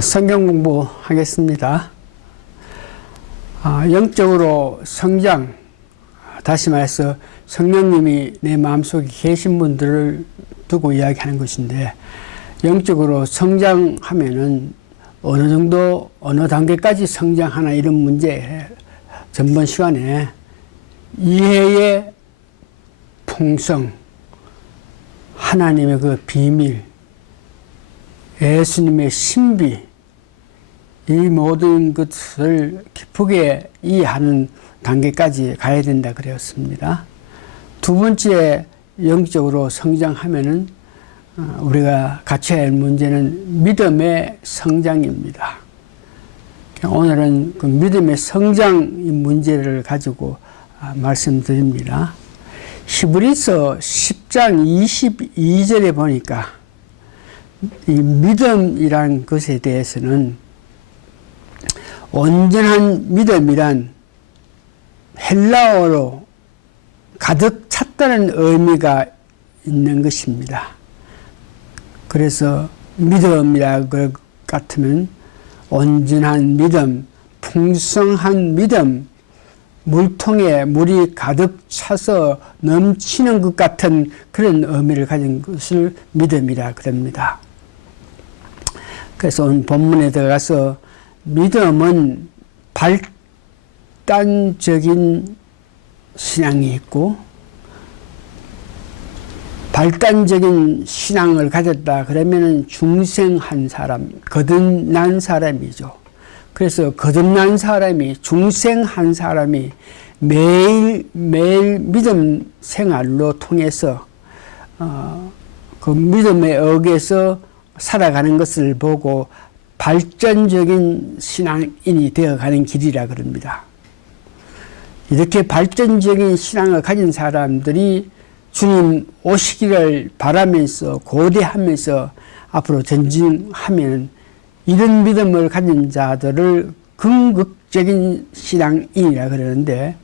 성경 공부하겠습니다. 영적으로 성장, 다시 말해서 성령님이 내 마음속에 계신 분들을 두고 이야기하는 것인데, 영적으로 성장하면은 어느 정도, 어느 단계까지 성장하나 이런 문제, 전번 시간에 이해의 풍성, 하나님의 그 비밀, 예수님의 신비, 이 모든 것을 깊게 이해하는 단계까지 가야 된다 그랬습니다. 두 번째, 영적으로 성장하면은 우리가 갖춰야 할 문제는 믿음의 성장입니다. 오늘은 그 믿음의 성장 문제를 가지고 말씀드립니다. 히브리서 10장 22절에 보니까 이 믿음이란 것에 대해서는 온전한 믿음이란 헬라어로 가득 찼다는 의미가 있는 것입니다. 그래서 믿음이라 것 같으면 온전한 믿음, 풍성한 믿음, 물통에 물이 가득 차서 넘치는 것 같은 그런 의미를 가진 것을 믿음이라 그럽니다. 그래서 오늘 본문에 들어가서 믿음은 발단적인 신앙이 있고, 발단적인 신앙을 가졌다 그러면은 중생한 사람, 거듭난 사람이죠. 그래서 거듭난 사람이, 중생한 사람이 매일매일 믿음 생활로 통해서 그 믿음의 의에서 살아가는 것을 보고 발전적인 신앙인이 되어가는 길이라 그럽니다. 이렇게 발전적인 신앙을 가진 사람들이 주님 오시기를 바라면서 고대하면서 앞으로 전진하면 이런 믿음을 가진 자들을 궁극적인 신앙인이라 그러는데,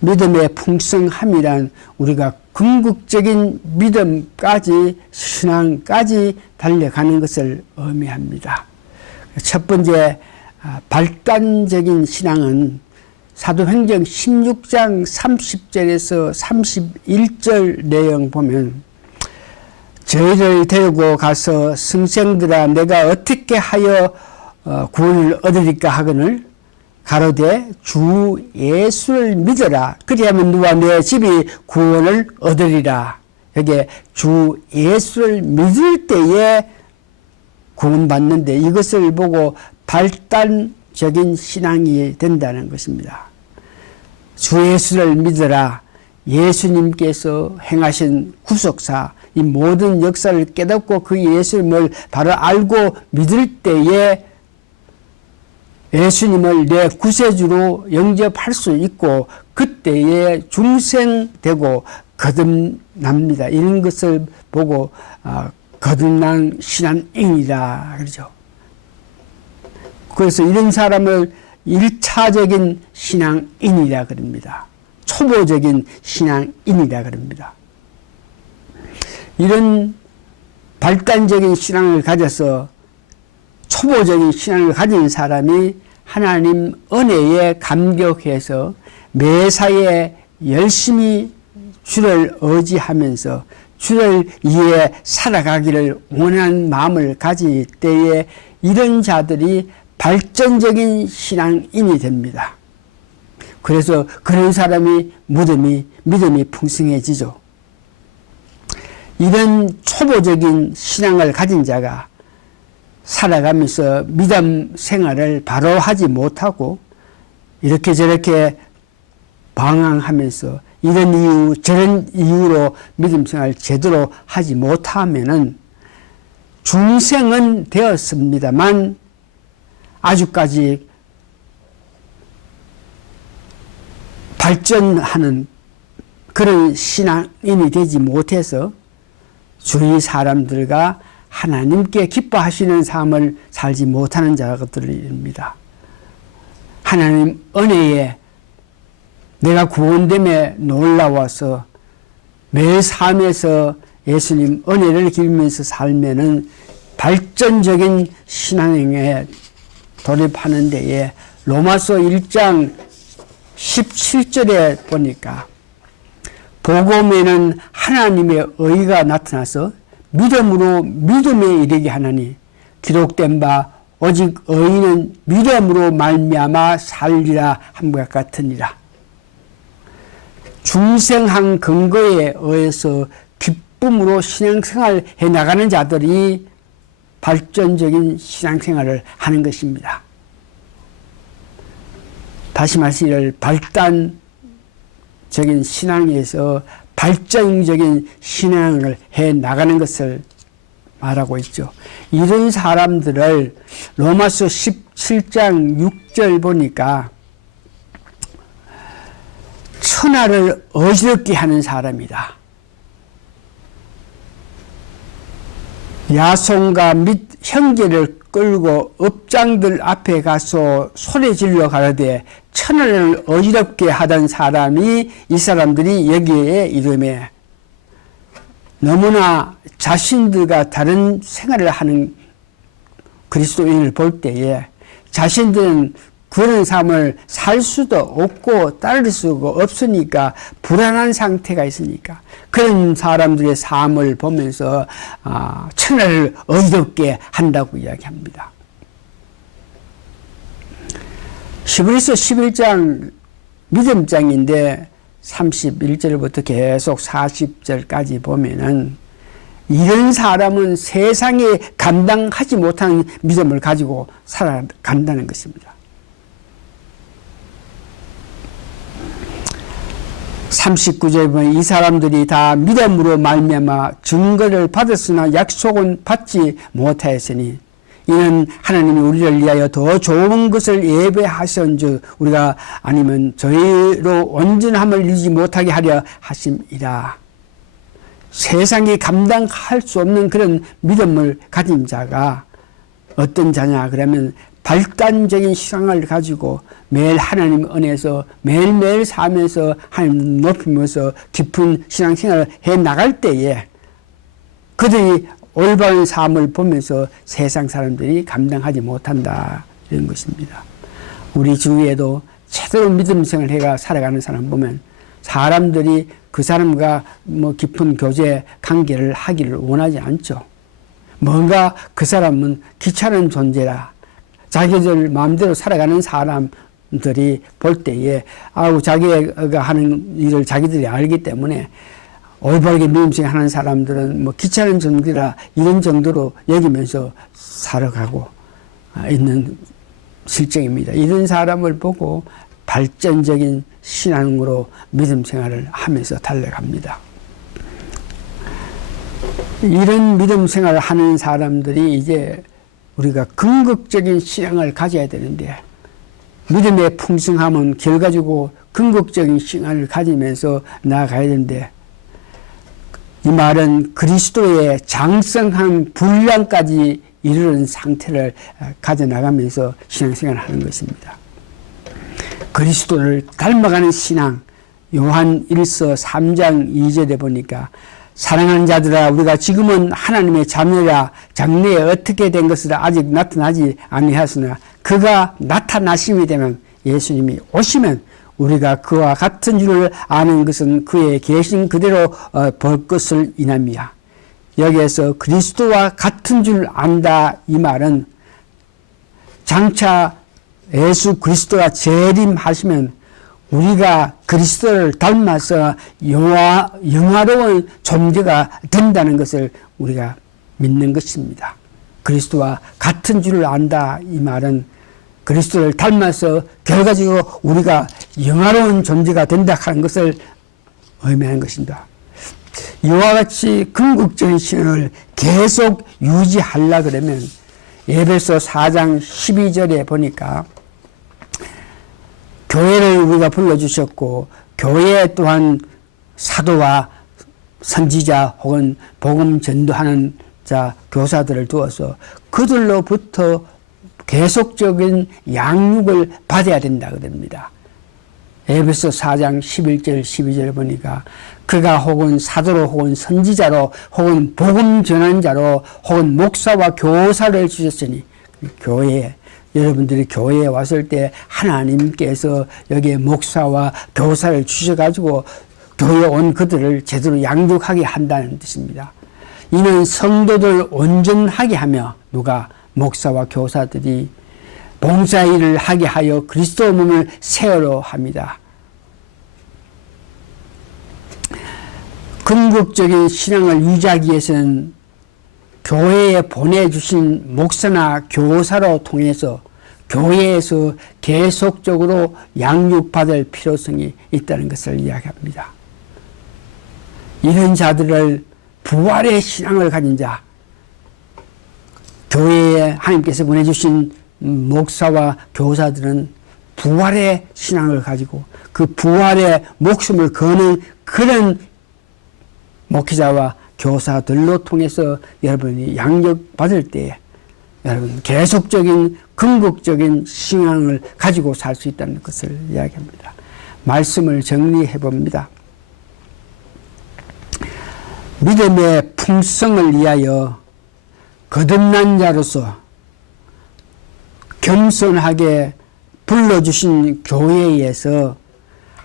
믿음의 풍성함이란 우리가 궁극적인 믿음까지, 신앙까지 달려가는 것을 의미합니다. 첫 번째 발단적인 신앙은 사도행전 16장 30절에서 31절 내용 보면, 저희를 데리고 가서 승생들아 내가 어떻게 하여 구원을 얻으리까 하거늘 가로되 주 예수를 믿어라. 그리하면 너와 내 집이 구원을 얻으리라. 여기에 주 예수를 믿을 때에 구원받는데, 이것을 보고 발단적인 신앙이 된다는 것입니다. 주 예수를 믿어라. 예수님께서 행하신 구속사, 이 모든 역사를 깨닫고 그 예수님을 바로 알고 믿을 때에 예수님을 내 구세주로 영접할 수 있고, 그때에 중생되고 거듭납니다. 이런 것을 보고 거듭난 신앙인이다 그러죠. 그래서 이런 사람을 1차적인 신앙인이라 그럽니다. 초보적인 신앙인이라 그럽니다. 이런 발단적인 신앙을 가져서 초보적인 신앙을 가진 사람이 하나님 은혜에 감격해서 매사에 열심히 주를 의지하면서 주를 위해 살아가기를 원하는 마음을 가질 때에 이런 자들이 발전적인 신앙인이 됩니다. 그래서 그런 사람이 믿음이 풍성해지죠. 이런 초보적인 신앙을 가진 자가 살아가면서 믿음 생활을 바로 하지 못하고 이렇게 저렇게 방황하면서 이런 이유 저런 이유로 믿음 생활을 제대로 하지 못하면은 중생은 되었습니다만 아주까지 발전하는 그런 신앙인이 되지 못해서 주위 사람들과 하나님께 기뻐하시는 삶을 살지 못하는 자들입니다. 하나님 은혜에 내가 구원됨에 놀라워서 매 삶에서 예수님 은혜를 기리면서 살면은 발전적인 신앙에 돌입하는 데에 로마서 1장 17절에 보니까 복음에는 하나님의 의가 나타나서 믿음으로 믿음에 이르게 하나니 기록된 바 오직 의인은 믿음으로 말미암아 살리라 함과 같으니라. 중생한 근거에 의해서 기쁨으로 신앙생활을 해나가는 자들이 발전적인 신앙생활을 하는 것입니다. 다시 말하기를 발단적인 신앙에서 발전적인 신앙을 해나가는 것을 말하고 있죠. 이런 사람들을 로마서 17장 6절 보니까 천하를 어지럽게 하는 사람이다. 야손과 및 형제를 끌고 업장들 앞에 가서 소리 질러 가라되 천하를 어지럽게 하던 사람이 이 사람들이 여기에 이름에 너무나 자신들과 다른 생활을 하는 그리스도인을 볼 때에 자신들은 그런 삶을 살 수도 없고 따를 수가 없으니까 불안한 상태가 있으니까 그런 사람들의 삶을 보면서 천하를 어지럽게 한다고 이야기합니다. 히브리서 11장 믿음장인데 31절부터 계속 40절까지 보면은 이런 사람은 세상에 감당하지 못한 믿음을 가지고 살아간다는 것입니다. 39절에 보면 이 사람들이 다 믿음으로 말미암아 증거를 받았으나 약속은 받지 못하였으니 이는 하나님이 우리를 위하여 더 좋은 것을 예배하셨은즉 우리가 아니면 저희로 온전함을 이루지 못하게 하려 하심이라. 세상이 감당할 수 없는 그런 믿음을 가진 자가 어떤 자냐 그러면 발단적인 신앙을 가지고 매일 하나님 은혜에서 매일매일 살면서 하나님 높이면서 깊은 신앙생활을 해나갈 때에 그들이 올바른 삶을 보면서 세상 사람들이 감당하지 못한다 이런 것입니다. 우리 주위에도 제대로 믿음 생활을 해가 살아가는 사람 보면 사람들이 그 사람과 깊은 교제 관계를 하기를 원하지 않죠. 뭔가 그 사람은 귀찮은 존재라 자기들 마음대로 살아가는 사람들이 볼 때에 자기가 하는 일을 자기들이 알기 때문에 올바르게 믿음생활 하는 사람들은 귀찮은 존재라 이런 정도로 여기면서 살아가고 있는 실정입니다. 이런 사람을 보고 발전적인 신앙으로 믿음생활을 하면서 달려갑니다. 이런 믿음생활을 하는 사람들이 이제 우리가 궁극적인 신앙을 가져야 되는데 믿음의 풍성함은 결과적으로 궁극적인 신앙을 가지면서 나아가야 되는데 이 말은 그리스도의 장성한 분량까지 이르는 상태를 가져나가면서 신앙생활을 하는 것입니다. 그리스도를 닮아가는 신앙 요한 1서 3장 2절에 보니까 사랑하는 자들아 우리가 지금은 하나님의 자녀라 장래에 어떻게 된 것을 아직 나타나지 아니하으나 그가 나타나심이 되면 예수님이 오시면 우리가 그와 같은 줄을 아는 것은 그의 계신 그대로 볼 것을 인함이야. 여기에서 그리스도와 같은 줄 안다 이 말은 장차 예수 그리스도가 재림하시면 우리가 그리스도를 닮아서 영화로운 존재가 된다는 것을 우리가 믿는 것입니다. 그리스도와 같은 줄을 안다 이 말은 그리스도를 닮아서 결과적으로 우리가 영화로운 존재가 된다 하는 것을 의미하는 것입니다. 이와 같이 궁극적인 신앙을 계속 유지하려 그러면 에베소 4장 12절에 보니까 교회를 우리가 불러주셨고 교회 또한 사도와 선지자 혹은 복음 전도하는 자 교사들을 두어서 그들로부터 계속적인 양육을 받아야 된다 그럽니다. 에베소 4장 11절 12절 보니까 그가 혹은 사도로 혹은 선지자로 혹은 복음 전환자로 혹은 목사와 교사를 주셨으니 교회에 여러분들이 교회에 왔을 때 하나님께서 여기에 목사와 교사를 주셔가지고 교회에 온 그들을 제대로 양육하게 한다는 뜻입니다. 이는 성도들 온전하게 하며 누가 목사와 교사들이 봉사일을 하게 하여 그리스도 몸을 세우려 합니다. 궁극적인 신앙을 유지하기 위해서는 교회에 보내주신 목사나 교사로 통해서 교회에서 계속적으로 양육받을 필요성이 있다는 것을 이야기합니다. 이런 자들을 부활의 신앙을 가진 자, 교회에 하나님께서 보내주신 목사와 교사들은 부활의 신앙을 가지고 그 부활의 목숨을 거는 그런 목회자와 교사들로 통해서 여러분이 양육받을 때에 여러분 계속적인 궁극적인 신앙을 가지고 살 수 있다는 것을 이야기합니다. 말씀을 정리해 봅니다. 믿음의 풍성을 위하여 거듭난 자로서 겸손하게 불러주신 교회에서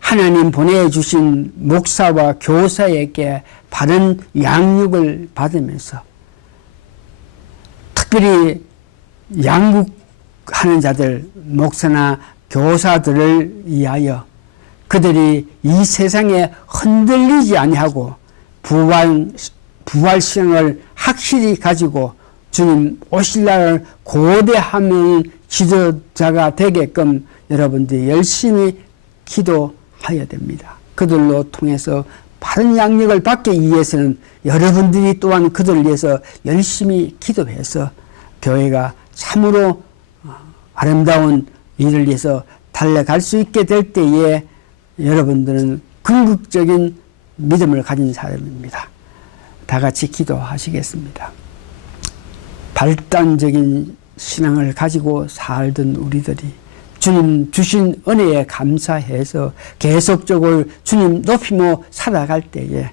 하나님 보내주신 목사와 교사에게 바른 양육을 받으면서 특별히 양육하는 자들, 목사나 교사들을 위하여 그들이 이 세상에 흔들리지 아니하고 부활신앙을 확실히 가지고 주님 오실 날을 고대하는 지도자가 되게끔 여러분들이 열심히 기도해야 됩니다. 그들로 통해서 바른 양육을 받기 위해서는 여러분들이 또한 그들을 위해서 열심히 기도해서 교회가 참으로 아름다운 일을 위해서 달려갈 수 있게 될 때에 여러분들은 궁극적인 믿음을 가진 사람입니다. 다 같이 기도하시겠습니다. 발단적인 신앙을 가지고 살던 우리들이 주님 주신 은혜에 감사해서 계속적으로 주님 높이며 살아갈 때에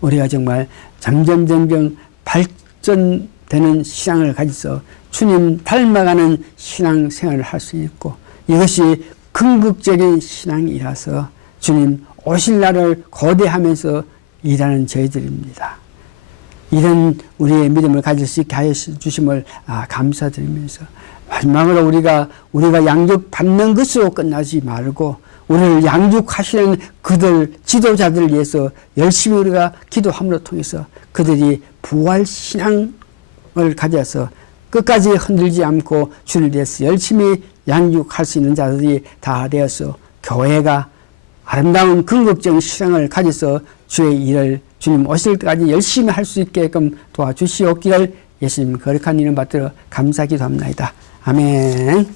우리가 정말 점점 발전되는 신앙을 가져서 주님 닮아가는 신앙생활을 할 수 있고 이것이 궁극적인 신앙이라서 주님 오실 날을 고대하면서 일하는 저희들입니다. 이런 우리의 믿음을 가질 수 있게 하여 주심을 감사드리면서 마지막으로 우리가 양육받는 것으로 끝나지 말고 우리를 양육하시는 그들 지도자들을 위해서 열심히 우리가 기도함으로 통해서 그들이 부활신앙을 가져서 끝까지 흔들지 않고 주를 위해서 열심히 양육할 수 있는 자들이 다 되어서 교회가 아름다운 궁극적인 신앙을 가져서 주의 일을 주님 오실 때까지 열심히 할 수 있게끔 도와주시옵기를 예수님 거룩한 이름 받들어 감사기도합니다. 아멘.